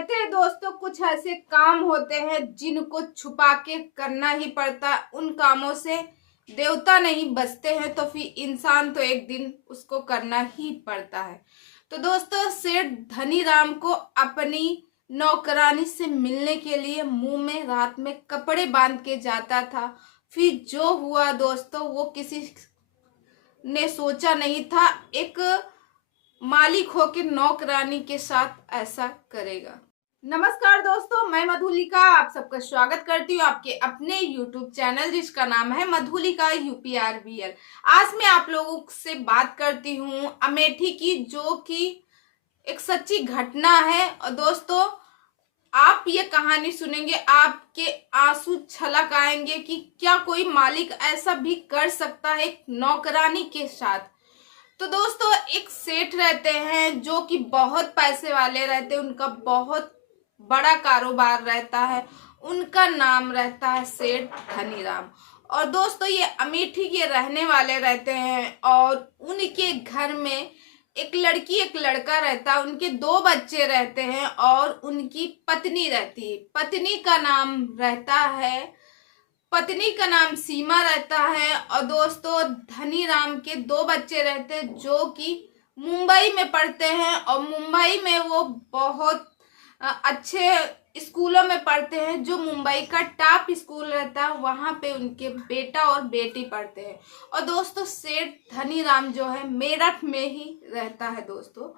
कहते हैं दोस्तों, कुछ ऐसे काम होते हैं जिनको छुपा के करना ही पड़ता। उन कामों से देवता नहीं बचते हैं तो फिर इंसान तो एक दिन उसको करना ही पड़ता है। तो दोस्तों, सेठ धनी राम को अपनी नौकरानी से मिलने के लिए मुंह में रात में कपड़े बांध के जाता था। फिर जो हुआ दोस्तों, वो किसी ने सोचा नहीं था एक मालिक होकर नौकरानी के साथ ऐसा करेगा। नमस्कार दोस्तों, मैं मधुलिका आप सबका स्वागत करती हूँ आपके अपने YouTube चैनल जिसका नाम है मधुलिका UPRVL। आज मैं आप लोगों से बात करती हूँ अमेठी की, जो कि एक सच्ची घटना है। और दोस्तों, आप ये कहानी सुनेंगे आपके आंसू छलक आएंगे कि क्या कोई मालिक ऐसा भी कर सकता है एक नौकरानी के साथ। तो दोस्तों, एक सेठ रहते हैं जो कि बहुत पैसे वाले रहते हैं, उनका बहुत बड़ा कारोबार रहता है, उनका नाम रहता है सेठ धनीराम। और दोस्तों, ये अमेठी के रहने वाले रहते हैं और उनके घर में एक लड़की एक लड़का रहता है, उनके 2 बच्चे रहते हैं और उनकी पत्नी रहती है। पत्नी का नाम सीमा रहता है। और दोस्तों, धनीराम के 2 बच्चे रहते हैं जो कि मुंबई में पढ़ते हैं और मुंबई में वो बहुत अच्छे स्कूलों में पढ़ते हैं, जो मुंबई का टॉप स्कूल रहता है, वहाँ पे उनके बेटा और बेटी पढ़ते हैं। और दोस्तों, सेठ धनीराम जो है मेरठ में ही रहता है दोस्तों।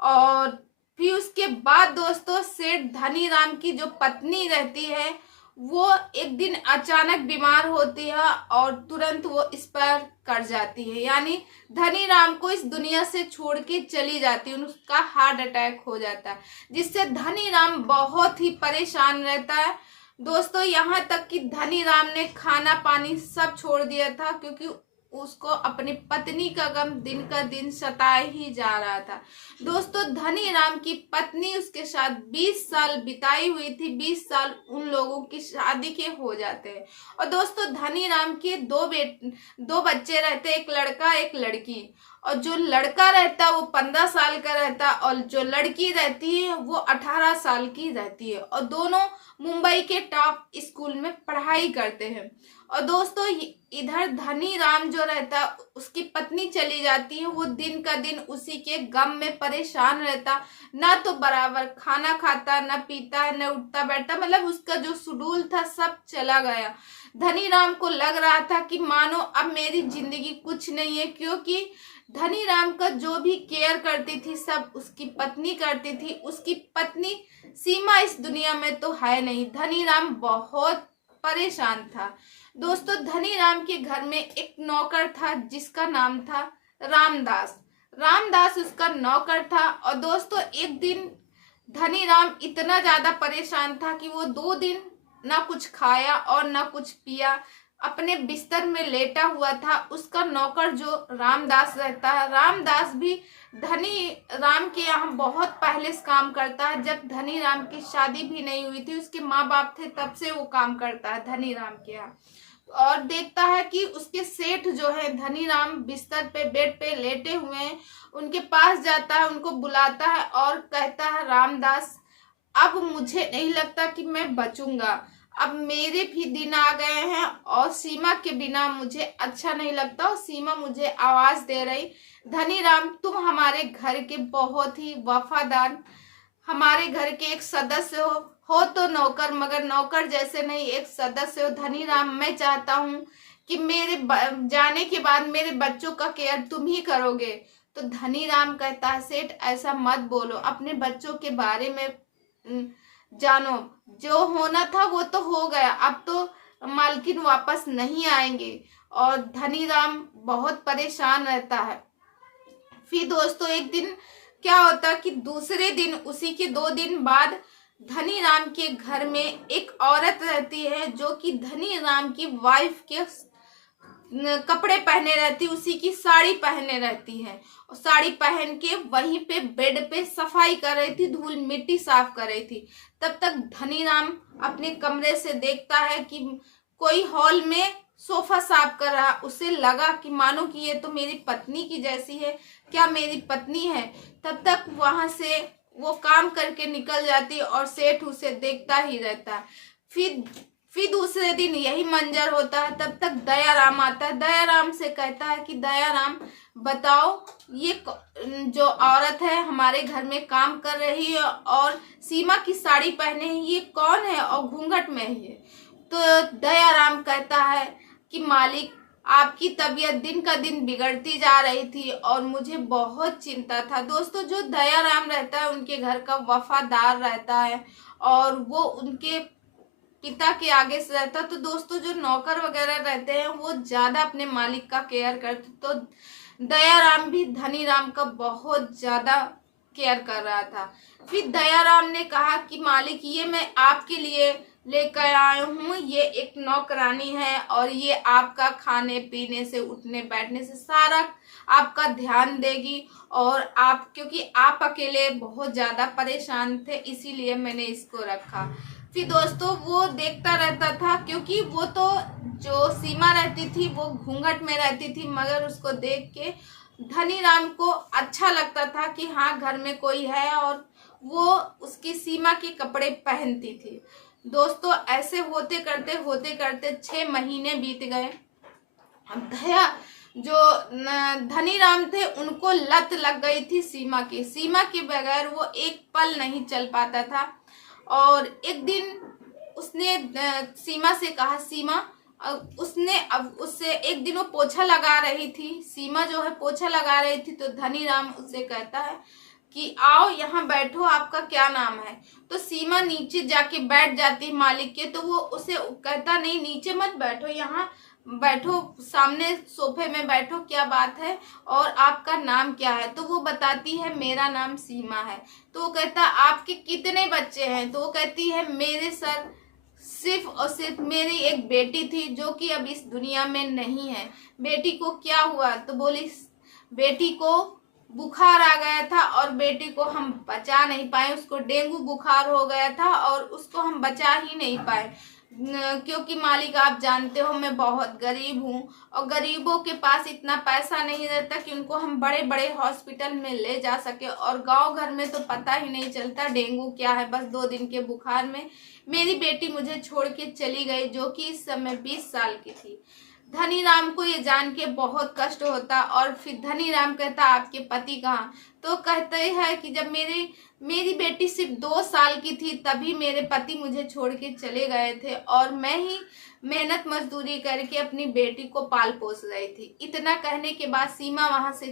और फिर उसके बाद दोस्तों, सेठ धनीराम की जो पत्नी रहती है वो एक दिन अचानक बीमार होती है और तुरंत वो इस पर कर जाती है, यानी धनीराम को इस दुनिया से छोड़ के चली जाती है। उसका हार्ट अटैक हो जाता है, जिससे धनीराम बहुत ही परेशान रहता है दोस्तों। यहाँ तक कि धनीराम ने खाना पानी सब छोड़ दिया था, क्योंकि उसको अपनी पत्नी का गम दिन का दिन सताए ही जा रहा था। दोस्तों, धनीराम की पत्नी उसके साथ 20 साल बिताई हुई थी। 20 साल उन लोगों की शादी के हो जाते हैं। और दोस्तों, धनीराम के 2 बच्चे रहते, एक लड़का एक लड़की। और जो लड़का रहता है वो 15 साल का रहता है और जो लड़की रहती है वो 18 साल की रहती है। और दोनों मुंबई के टॉप स्कूल में पढ़ाई करते हैं। और दोस्तों, इधर धनीराम जो रहता है, उसकी पत्नी चली जाती है, वो दिन का दिन उसी के गम में परेशान रहता। ना तो बराबर खाना खाता, ना पीता, ना उठता बैठता, मतलब उसका जो शेड्यूल था सब चला गया। धनीराम को लग रहा था कि मानो अब मेरी जिंदगी कुछ नहीं है, क्योंकि धनीराम का जो भी केयर करती थी सब उसकी पत्नी करती थी। उसकी पत्नी सीमा इस दुनिया में तो है नहीं। धनीराम बहुत परेशान था दोस्तों। धनीराम के घर में एक नौकर था जिसका नाम था रामदास। रामदास उसका नौकर था। और दोस्तों, एक दिन धनीराम इतना ज्यादा परेशान था कि वो 2 दिन ना कुछ खाया और ना कुछ पिया, अपने बिस्तर में लेटा हुआ था। उसका नौकर जो रामदास रहता है, रामदास भी धनी राम के यहाँ बहुत पहले से काम करता है। जब धनी राम की शादी भी नहीं हुई थी, उसके माँ बाप थे, तब से वो काम करता है धनी राम के यहाँ। और देखता है कि उसके सेठ जो है धनीराम बिस्तर पे बेड पे लेटे हुए हैं, उनके पास जाता है, उनको बुलाता है और कहता है, रामदास, अब मुझे नहीं लगता कि मैं बचूंगा। अब मेरे भी दिन आ गए हैं और सीमा के बिना मुझे अच्छा नहीं लगता। और सीमा मुझे आवाज दे रही, धनीराम, तुम हमारे घर के बहुत ही वफादार, हमारे घर के एक सदस्य हो तो नौकर, मगर नौकर जैसे नहीं, एक सदस्य हो। धनीराम, मैं चाहता हूँ कि मेरे जाने के बाद मेरे बच्चों का केयर तुम ही करोगे। तो धनीराम कहता है, सेठ ऐसा मत बोलो, अपने बच्चों के बारे में जानो, जो होना था वो तो हो गया, अब तो मालकिन वापस नहीं आएंगे। और धनीराम बहुत परेशान रहता है। फिर दोस्तों, एक दिन क्या होता कि दूसरे दिन, उसी के 2 दिन बाद, धनीराम के घर में एक औरत रहती है जो कि धनीराम की वाइफ के कपड़े पहने रहती, उसी की साड़ी पहने रहती है। और साड़ी पहन के वहीं पे बेड पे सफाई कर रही थी, धूल मिट्टी साफ कर रही थी। तब तक धनीराम अपने कमरे से देखता है कि कोई हॉल में सोफा साफ कर रहा। उसे लगा कि मानो कि ये तो मेरी पत्नी की जैसी है, क्या मेरी पत्नी है। तब तक वहां से वो काम करके निकल जाती है और सेठ उसे देखता ही रहता है। फिर दूसरे दिन यही मंजर होता है। तब तक दयाराम आता है। दयाराम से कहता है कि दयाराम बताओ, ये जो औरत है हमारे घर में काम कर रही है और सीमा की साड़ी पहने है, ये कौन है और घूंघट में है? तो दयाराम कहता है कि मालिक, आपकी तबीयत दिन का दिन बिगड़ती जा रही थी और मुझे बहुत चिंता था। दोस्तों, जो दयाराम रहता है उनके घर का वफादार रहता है और वो उनके पिता के आगे से रहता। तो दोस्तों, जो नौकर वगैरह रहते हैं वो ज्यादा अपने मालिक का केयर करते। तो दयाराम भी धनीराम का बहुत ज्यादा केयर कर रहा था। फिर दयाराम ने कहा कि मालिक, ये मैं आपके लिए लेकर आया हूँ, ये एक नौकरानी है और ये आपका खाने पीने से उठने बैठने से सारा आपका ध्यान देगी। और आप, क्योंकि आप अकेले बहुत ज्यादा परेशान थे, इसीलिए मैंने इसको रखा। फिर दोस्तों, वो देखता रहता था, क्योंकि वो तो जो सीमा रहती थी वो घूंघट में रहती थी, मगर उसको देख के धनीराम को अच्छा लगता था कि हाँ, घर में कोई है और वो उसकी सीमा के कपड़े पहनती थी। दोस्तों, ऐसे होते करते 6 महीने बीत गए। अब जो धनीराम थे उनको लत लग गई थी सीमा के बगैर वो एक पल नहीं चल पाता था। और एक दिन उसने सीमा से कहा, सीमा, उसने अब उससे एक दिन वो पोछा लगा रही थी, सीमा जो है पोछा लगा रही थी। तो धनीराम उससे कहता है कि आओ यहाँ बैठो, आपका क्या नाम है? तो सीमा नीचे जाके बैठ जाती है मालिक के। तो वो उसे कहता, नहीं, नीचे मत बैठो, यहाँ बैठो, सामने सोफे में बैठो, क्या बात है और आपका नाम क्या है? तो वो बताती है, मेरा नाम सीमा है। तो वो कहता, आपके कितने बच्चे हैं? तो वो कहती है, मेरे सर सिर्फ और सिर्फ मेरी एक बेटी थी जो कि अब इस दुनिया में नहीं है। बेटी को क्या हुआ? तो बोली, बेटी को बुखार आ गया था और बेटी को हम बचा नहीं पाए, उसको डेंगू बुखार हो गया था और उसको हम बचा ही नहीं पाए। क्योंकि मालिक, आप जानते हो मैं बहुत गरीब हूँ और गरीबों के पास इतना पैसा नहीं रहता कि उनको हम बड़े बड़े हॉस्पिटल में ले जा सके। और गांव घर में तो पता ही नहीं चलता डेंगू क्या है। बस 2 दिन के बुखार में मेरी बेटी मुझे छोड़ के चली गई, जो कि इस समय 20 साल की थी। धनीराम को ये जान के बहुत कष्ट होता और फिर धनीराम कहता, आपके पति कहाँ? तो कहते हैं कि जब मेरी बेटी सिर्फ 2 साल की थी तभी मेरे पति मुझे छोड़ के चले गए थे और मैं ही मेहनत मजदूरी करके अपनी बेटी को पाल पोस रही थी। इतना कहने के बाद सीमा वहां से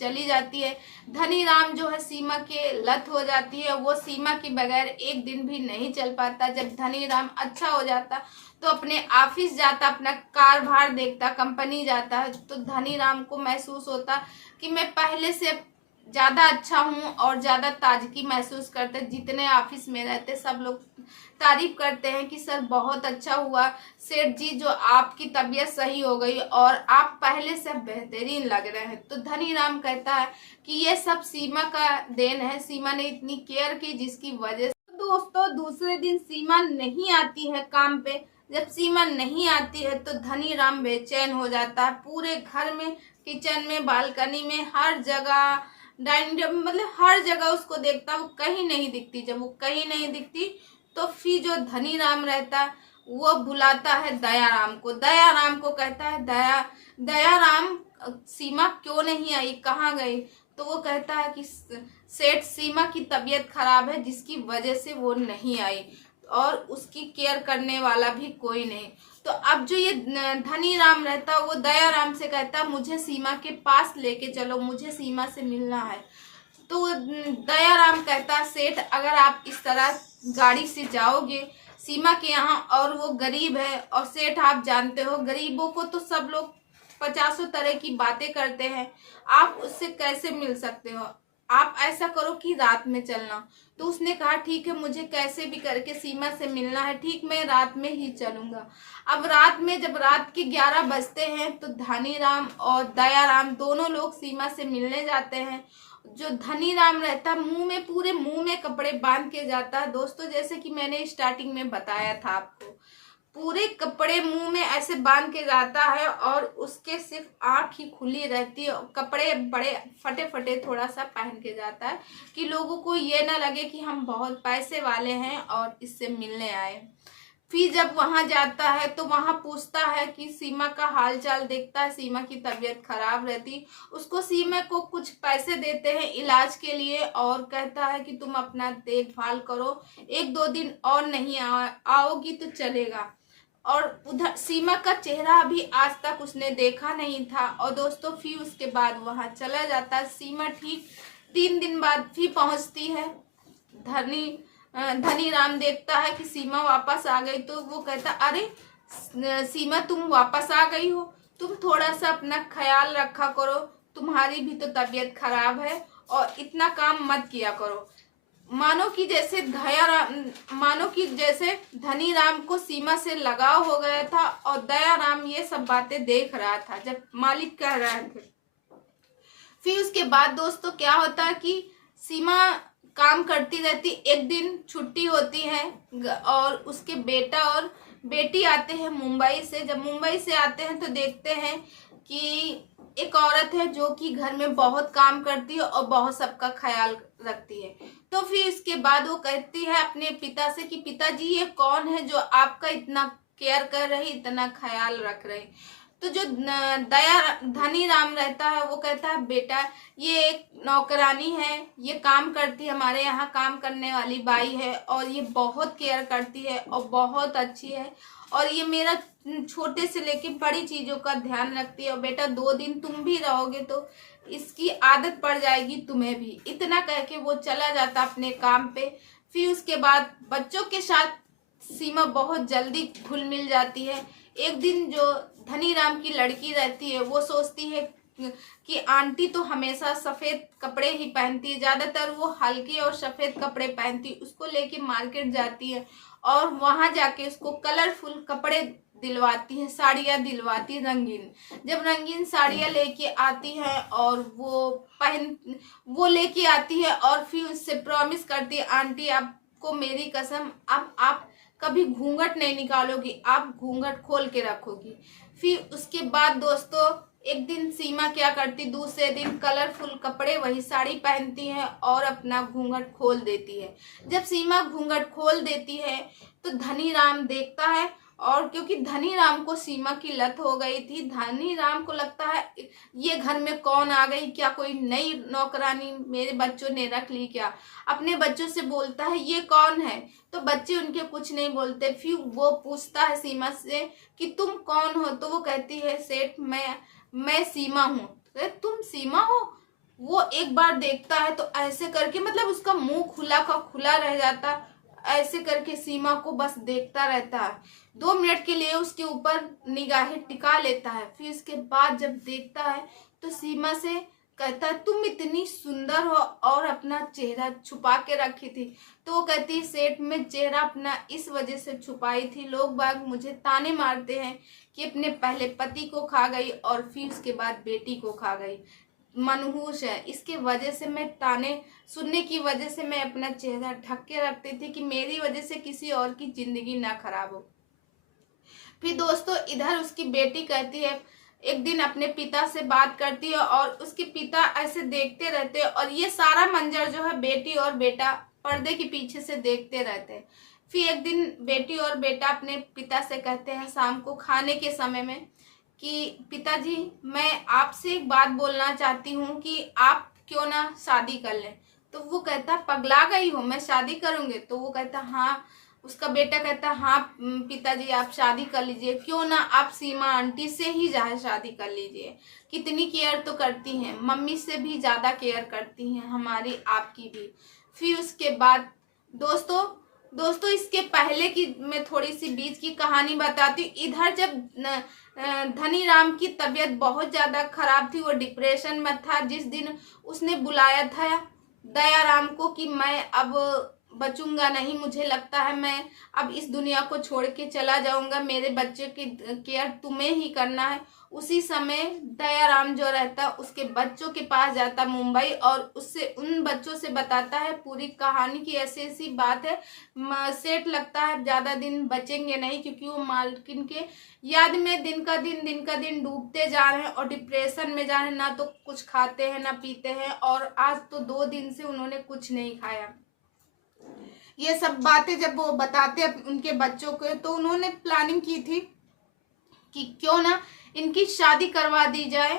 चली जाती है। धनीराम जो है सीमा के लत हो जाती है, वो सीमा के बगैर एक दिन भी नहीं चल पाता। जब धनीराम अच्छा हो जाता तो अपने ऑफिस जाता, अपना कारभार देखता, कंपनी जाता, तो धनीराम को महसूस होता कि मैं पहले से ज्यादा अच्छा हूँ और ज्यादा ताजगी महसूस करते। जितने ऑफिस में रहते सब लोग तारीफ करते हैं कि सर बहुत अच्छा हुआ सेठ जी, जो आपकी तबीयत सही हो गई और आप पहले से बेहतरीन लग रहे हैं। तो धनीराम कहता है कि ये सब सीमा का देन है, सीमा ने इतनी केयर की जिसकी वजह से। दोस्तों, दूसरे दिन सीमा नहीं आती है काम पे। जब सीमा नहीं आती है तो धनीराम बेचैन हो जाता है। पूरे घर में, किचन में, बालकनी में, हर जगह, डाइनिंग टेबल, मतलब हर जगह उसको देखता, वो कहीं नहीं दिखती। जब वो कहीं नहीं दिखती तो फिर जो धनीराम रहता वो बुलाता है दयाराम को। दयाराम को कहता है, दयाराम, सीमा क्यों नहीं आई, कहाँ गई? तो वो कहता है कि सेठ, सीमा की तबीयत खराब है जिसकी वजह से वो नहीं आई और उसकी केयर करने वाला भी कोई नहीं। तो अब जो ये धनीराम रहता वो दयाराम से कहता, मुझे सीमा के पास लेके चलो, मुझे सीमा से मिलना है। तो दयाराम कहता, सेठ, अगर आप इस तरह गाड़ी से जाओगे सीमा के यहाँ और वो गरीब है, और सेठ आप जानते हो गरीबों को तो सब लोग 50 तरह की बातें करते हैं, आप उससे कैसे मिल सकते हो? आप ऐसा करो कि रात में चलना। तो उसने कहा, ठीक है, मुझे कैसे भी करके सीमा से मिलना है, ठीक, मैं रात में ही चलूंगा। अब रात में, जब रात के 11 बजते हैं तो धनीराम और दयाराम दोनों लोग सीमा से मिलने जाते हैं। जो धनीराम रहता पूरे मुंह में कपड़े बांध के जाता है। दोस्तों, जैसे कि मैंने स्टार्टिंग में बताया था आपको, पूरे कपड़े मुंह में ऐसे बांध के जाता है और उसके सिर्फ आंख ही खुली रहती है। कपड़े बड़े फटे फटे थोड़ा सा पहन के जाता है कि लोगों को ये ना लगे कि हम बहुत पैसे वाले हैं और इससे मिलने आए। फिर जब वहां जाता है तो वहां पूछता है कि सीमा का हाल चाल देखता है। सीमा की तबीयत खराब रहती, उसको सीमा को कुछ पैसे देते हैं इलाज के लिए और कहता है कि तुम अपना देखभाल करो, 1-2 दिन और नहीं आओगी तो चलेगा। और उधर सीमा का चेहरा अभी आज तक उसने देखा नहीं था। और दोस्तों फिर उसके बाद वहां चला जाता है। सीमा ठीक 3 दिन बाद फिर पहुंचती है। धनी धनी राम देखता है कि सीमा वापस आ गई तो वो कहता, अरे सीमा तुम वापस आ गई हो, तुम थोड़ा सा अपना ख्याल रखा करो, तुम्हारी भी तो तबीयत खराब है और इतना काम मत किया करो। मानो कि जैसे धनी राम को सीमा से लगाव हो गया था और दया राम ये सब बातें देख रहा था जब मालिक कह रहे थे। फिर उसके बाद दोस्तों क्या होता है कि सीमा काम करती रहती। एक दिन छुट्टी होती है और उसके बेटा और बेटी आते हैं मुंबई से। जब मुंबई से आते हैं तो देखते हैं कि एक औरत है जो कि घर में बहुत काम करती है और बहुत सबका ख्याल रखती है। तो फिर इसके बाद वो कहती है अपने पिता से कि पिताजी ये कौन है जो आपका इतना केयर कर रही, इतना ख्याल रख रही। तो जो धनी राम रहता है वो कहता है बेटा ये एक नौकरानी है, ये काम करती है, हमारे यहाँ काम करने वाली बाई है और ये बहुत केयर करती है और बहुत अच्छी है और ये मेरा छोटे से लेके बड़ी चीजों का ध्यान रखती है। और बेटा 2 दिन तुम भी रहोगे तो इसकी आदत पड़ जाएगी तुम्हें भी। इतना कह के वो चला जाता अपने काम पे। फिर उसके बाद बच्चों के साथ सीमा बहुत जल्दी घुल मिल जाती है। एक दिन जो धनी राम की लड़की रहती है वो सोचती है कि आंटी तो हमेशा सफेद कपड़े ही पहनती है, ज्यादातर वो हल्के और सफेद कपड़े पहनती। उसको लेके मार्केट जाती है और वहां जाके उसको कलरफुल कपड़े दिलवाती है, साड़ियाँ दिलवाती है रंगीन। जब रंगीन साड़ियाँ लेके आती है और वो लेके आती है और फिर उससे प्रॉमिस करती है, आंटी आपको मेरी कसम अब आप कभी घूंघट नहीं निकालोगी, आप घूंघट खोल के रखोगी। फिर उसके बाद दोस्तों एक दिन सीमा क्या करती, दूसरे दिन कलरफुल कपड़े वही साड़ी पहनती है और अपना घूंघट खोल देती है। जब सीमा घूंघट खोल देती है तो धनी राम देखता है और क्योंकि धनी राम को सीमा की लत हो गई थी, धनी राम को लगता है ये घर में कौन आ गई, क्या कोई नई नौकरानी मेरे बच्चों ने रख ली क्या। अपने बच्चों से बोलता है ये कौन है, तो बच्चे उनके कुछ नहीं बोलते। फिर वो पूछता है सीमा से कि तुम कौन हो, तो वो कहती है सेठ मैं सीमा हूँ। तुम सीमा हो? वो एक बार देखता है तो ऐसे करके मतलब उसका मुंह खुला का खुला रह जाता, ऐसे करके सीमा को बस देखता रहता है। 2 मिनट के लिए उसके ऊपर निगाहें टिका लेता है। फिर उसके बाद जब देखता है तो सीमा से कहता है तुम इतनी सुंदर हो और अपना चेहरा छुपा के रखी थी। तो वो कहती है सेठ मैं चेहरा अपना इस वजह से छुपाई थी, लोग बाग मुझे ताने मारते हैं कि अपने पहले पति को खा गई और फिर उसके बाद बेटी को खा गई, मनहूस है, इसके वजह से मैं ताने सुनने की वजह से मैं अपना चेहरा ढक के रखती थी कि मेरी वजह से किसी और की जिंदगी ना खराब हो। फिर दोस्तों इधर उसकी बेटी कहती है, एक दिन अपने पिता से बात करती है और उसके पिता ऐसे देखते रहते हैं और ये सारा मंजर जो है बेटी और बेटा पर्दे के पीछे से देखते रहते हैं। फिर एक दिन बेटी और बेटा अपने पिता से कहते हैं शाम को खाने के समय में कि पिताजी मैं आपसे एक बात बोलना चाहती हूँ कि आप क्यों ना शादी कर लें। तो वो कहता पगला गई हो, मैं शादी करूंगी। तो वो कहता हाँ, उसका बेटा कहता हाँ पिताजी आप शादी कर लीजिए, क्यों ना आप सीमा आंटी से ही जाए शादी कर लीजिए, कितनी केयर तो करती हैं, मम्मी से भी ज़्यादा केयर करती हैं हमारी आपकी भी। फिर उसके बाद दोस्तों इसके पहले की मैं थोड़ी सी बीच की कहानी बताती हूँ। इधर जब धनी राम की तबीयत बहुत ज़्यादा खराब थी, वो डिप्रेशन में था, जिस दिन उसने बुलाया था दया राम को कि मैं अब बचूंगा नहीं, मुझे लगता है मैं अब इस दुनिया को छोड़ के चला जाऊंगा, मेरे बच्चे की केयर तुम्हें ही करना है। उसी समय दयाराम जो रहता उसके बच्चों के पास जाता मुंबई, और उससे उन बच्चों से बताता है पूरी कहानी की ऐसी ऐसी बात है। सेठ लगता है ज़्यादा दिन बचेंगे नहीं, क्योंकि वो मालकिन के याद में दिन का दिन डूबते जा रहे हैं और डिप्रेशन में जा रहे हैं, ना तो कुछ खाते हैं ना पीते हैं, और आज तो 2 दिन से उन्होंने कुछ नहीं खाया। ये सब बातें जब वो बताते उनके बच्चों को, तो उन्होंने प्लानिंग की थी कि क्यों ना इनकी शादी करवा दी जाए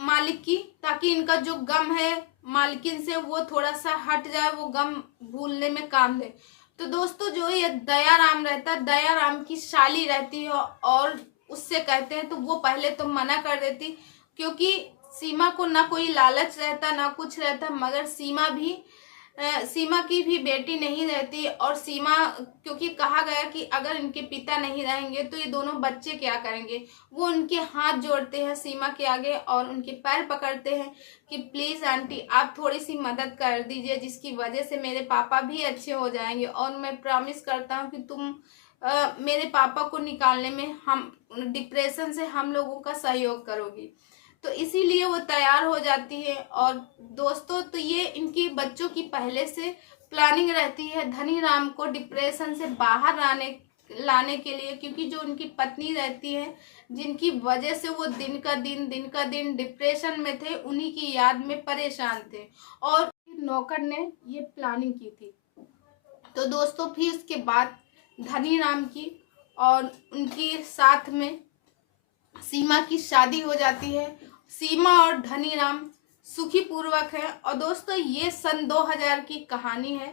मालिक की, ताकि इनका जो गम है मालकिन से वो थोड़ा सा हट जाए, वो गम भूलने में काम दे। तो दोस्तों जो ये दयाराम रहता है, दयाराम की साली रहती है और उससे कहते हैं, तो वो पहले तो मना कर देती, क्योंकि सीमा को ना कोई लालच रहता ना कुछ रहता, मगर सीमा की भी बेटी नहीं रहती, और सीमा, क्योंकि कहा गया कि अगर इनके पिता नहीं रहेंगे तो ये दोनों बच्चे क्या करेंगे। वो उनके हाथ जोड़ते हैं सीमा के आगे और उनके पैर पकड़ते हैं कि प्लीज़ आंटी आप थोड़ी सी मदद कर दीजिए, जिसकी वजह से मेरे पापा भी अच्छे हो जाएंगे, और मैं प्रॉमिस करता हूँ कि तुम मेरे पापा को निकालने में, हम डिप्रेशन से हम लोगों का सहयोग करोगी। तो इसीलिए वो तैयार हो जाती है। और दोस्तों तो ये इनकी बच्चों की पहले से प्लानिंग रहती है धनीराम को डिप्रेशन से बाहर लाने के लिए, क्योंकि जो उनकी पत्नी रहती है, जिनकी वजह से वो दिन का दिन डिप्रेशन में थे, उन्हीं की याद में परेशान थे, और नौकर ने ये प्लानिंग की थी। तो दोस्तों फिर उसके बाद धनीराम की और उनकी साथ में सीमा की शादी हो जाती है। सीमा और धनीराम सुखी पूर्वक है। और दोस्तों ये सन 2000 की कहानी है,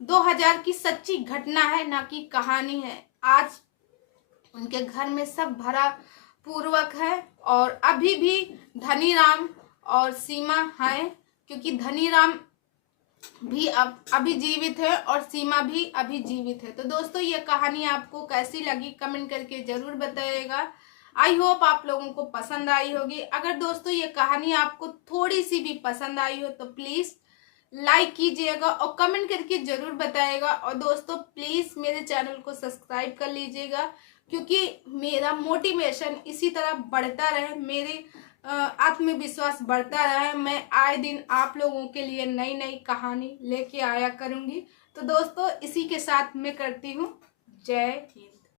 2000 की सच्ची घटना है, ना कि कहानी है। आज उनके घर में सब भरा पूर्वक है, और अभी भी धनीराम और सीमा हैं, क्योंकि धनीराम भी अभी जीवित है और सीमा भी अभी जीवित है। तो दोस्तों ये कहानी आपको कैसी लगी कमेंट करके जरूर बताइएगा। आई होप आप लोगों को पसंद आई होगी। अगर दोस्तों ये कहानी आपको थोड़ी सी भी पसंद आई हो तो प्लीज़ लाइक कीजिएगा और कमेंट करके ज़रूर बताइएगा। और दोस्तों प्लीज़ मेरे चैनल को सब्सक्राइब कर लीजिएगा, क्योंकि मेरा मोटिवेशन इसी तरह बढ़ता रहे, मेरे आत्मविश्वास बढ़ता रहे। मैं आए दिन आप लोगों के लिए नई नई कहानी लेके आया करूँगी। तो दोस्तों इसी के साथ मैं करती हूँ जय हिंद।